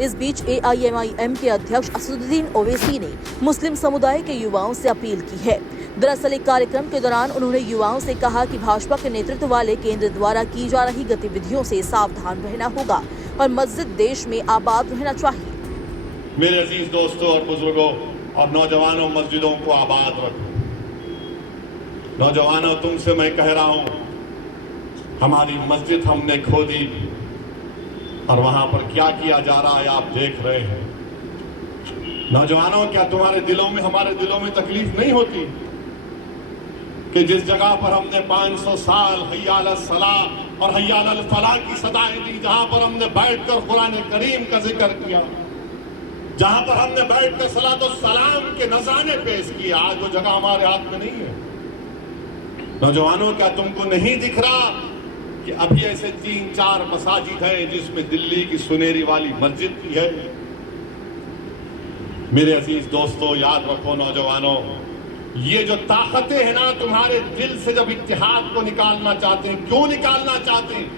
इस बीच AIMIM के अध्यक्ष असदुद्दीन ओवैसी ने मुस्लिम समुदाय के युवाओं से अपील की है। दरअसल एक कार्यक्रम के दौरान उन्होंने युवाओं से कहा कि भाजपा के नेतृत्व वाले केंद्र द्वारा की जा रही गतिविधियों से सावधान रहना होगा और मस्जिद देश में आबाद रहना चाहिए। मेरे अजीज दोस्तों और बुजुर्गों और नौजवानों, मस्जिदों को आबाद रखो। नौजवानों, तुमसे मैं कह रहा हूं, हमारी मस्जिद हमने खो दी और वहां पर क्या किया जा रहा है आप देख रहे हैं। नौजवानों, क्या तुम्हारे दिलों में, हमारे दिलों में तकलीफ नहीं होती कि जिस जगह पर हमने 500 साल हय्या अल सलाह और हय्या अल फलाह की सदाएं दी, जहां पर हमने बैठकर कुरान करीम का जिक्र किया, जहां पर हमने बैठकर सलात और सलाम के नजराने पेश किए, आज वो जगह हमारे हाथ में नहीं है। नौजवानों, क्या तुमको नहीं दिख रहा कि अभी ऐसे 3-4 मसाजिद हैं जिसमें दिल्ली की सुनेरी वाली मस्जिद भी है। मेरे अजीज दोस्तों, याद रखो नौजवानों, ये जो ताकतें हैं ना, तुम्हारे दिल से जब इत्तेहाद को निकालना चाहते हैं, क्यों निकालना चाहते हैं?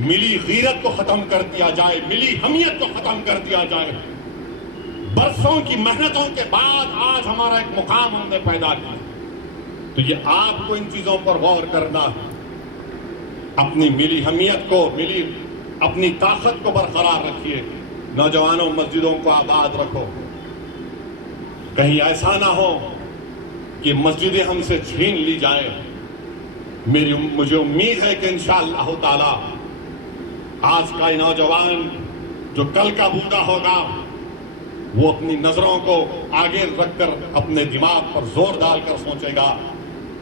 मिली गीरत को खत्म कर दिया जाए, मिली हमियत को खत्म कर दिया जाए। बरसों की मेहनतों के बाद आज हमारा एक मुकाम हमने पैदा किया, तो ये आपको इन चीजों पर गौर करना है। अपनी मिली हमियत को, मिली अपनी ताकत को बरकरार रखिए। नौजवानों, मस्जिदों को आबाद रखो। कहीं ऐसा ना हो कि मस्जिदें हमसे छीन ली जाए। मुझे उम्मीद है कि इंशाअल्लाह ताला आज का नौजवान जो कल का बूढ़ा होगा, वो अपनी नजरों को आगे रखकर अपने दिमाग पर जोर डालकर सोचेगा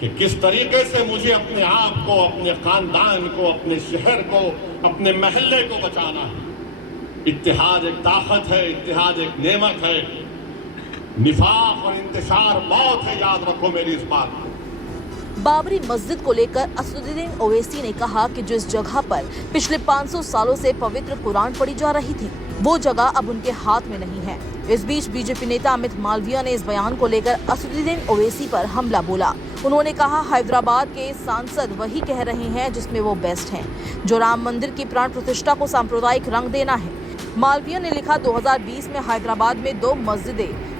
कि किस तरीके से मुझे अपने आप को, अपने खानदान को, अपने शहर को, अपने महल्ले को बचाना है। इत्तेहाद एक ताकत है, इत्तेहाद एक नेमत है। निफाक और इंतशार मौत है, याद रखो मेरी इस बात को। बाबरी मस्जिद को लेकर असदुद्दीन ओवैसी ने कहा कि जिस जगह पर पिछले 500 सालों से पवित्र कुरान पढ़ी जा रही थी, वो जगह अब उनके हाथ में नहीं है। इस बीच बीजेपी नेता अमित मालविया ने इस बयान को लेकर असदुद्दीन ओवैसी पर हमला बोला। उन्होंने कहा, हैदराबाद के सांसद वही कह रहे हैं जिसमें वो बेस्ट हैं, जो राम मंदिर की प्राण प्रतिष्ठा को सांप्रदायिक रंग देना है। मालविया ने लिखा, 2020 में हैदराबाद में 2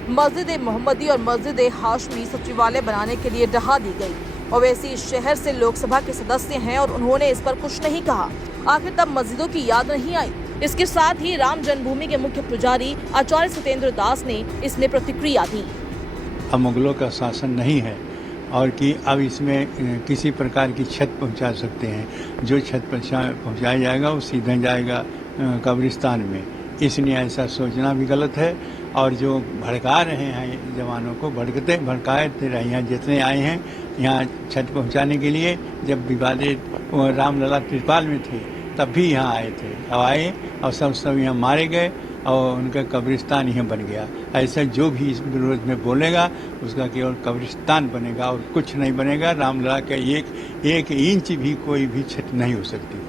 मस्जिद मोहम्मदी और मस्जिद हाशमी सचिवालय बनाने के लिए ढहा दी गई। ओवैसी इस शहर से लोकसभा के सदस्य हैं और उन्होंने इस पर कुछ नहीं कहा। आखिर तब मस्जिदों की याद नहीं आई। इसके साथ ही राम जन्मभूमि के मुख्य पुजारी आचार्य सत्येंद्र दास ने इसमें प्रतिक्रिया दी। अब मुगलों का शासन नहीं है और कि अब इसमें किसी प्रकार की क्षत पहुंचा सकते हैं। जो क्षत पहुंचाया जाएगा वो सीधा जाएगा कब्रिस्तान में। इसलिए ऐसा सोचना भी गलत है। और जो भड़का रहे हैं जवानों को, भड़काए थे यहाँ जितने आए हैं यहाँ छत पहुंचाने के लिए, जब विवादित रामलला त्रिपाल में थे तब भी यहाँ आए थे। अब आए और सब यहाँ मारे गए और उनका कब्रिस्तान यहाँ बन गया। ऐसा जो भी इस विरोध में बोलेगा उसका केवल कब्रिस्तान बनेगा और कुछ नहीं बनेगा। रामलला का एक इंच भी कोई भी छत नहीं हो सकती।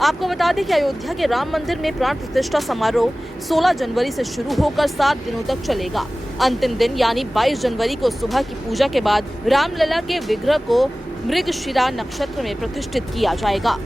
आपको बता दें कि अयोध्या के राम मंदिर में प्राण प्रतिष्ठा समारोह 16 जनवरी से शुरू होकर 7 दिनों तक चलेगा। अंतिम दिन यानी 22 जनवरी को सुबह की पूजा के बाद रामलला के विग्रह को मृगशिरा नक्षत्र में प्रतिष्ठित किया जाएगा।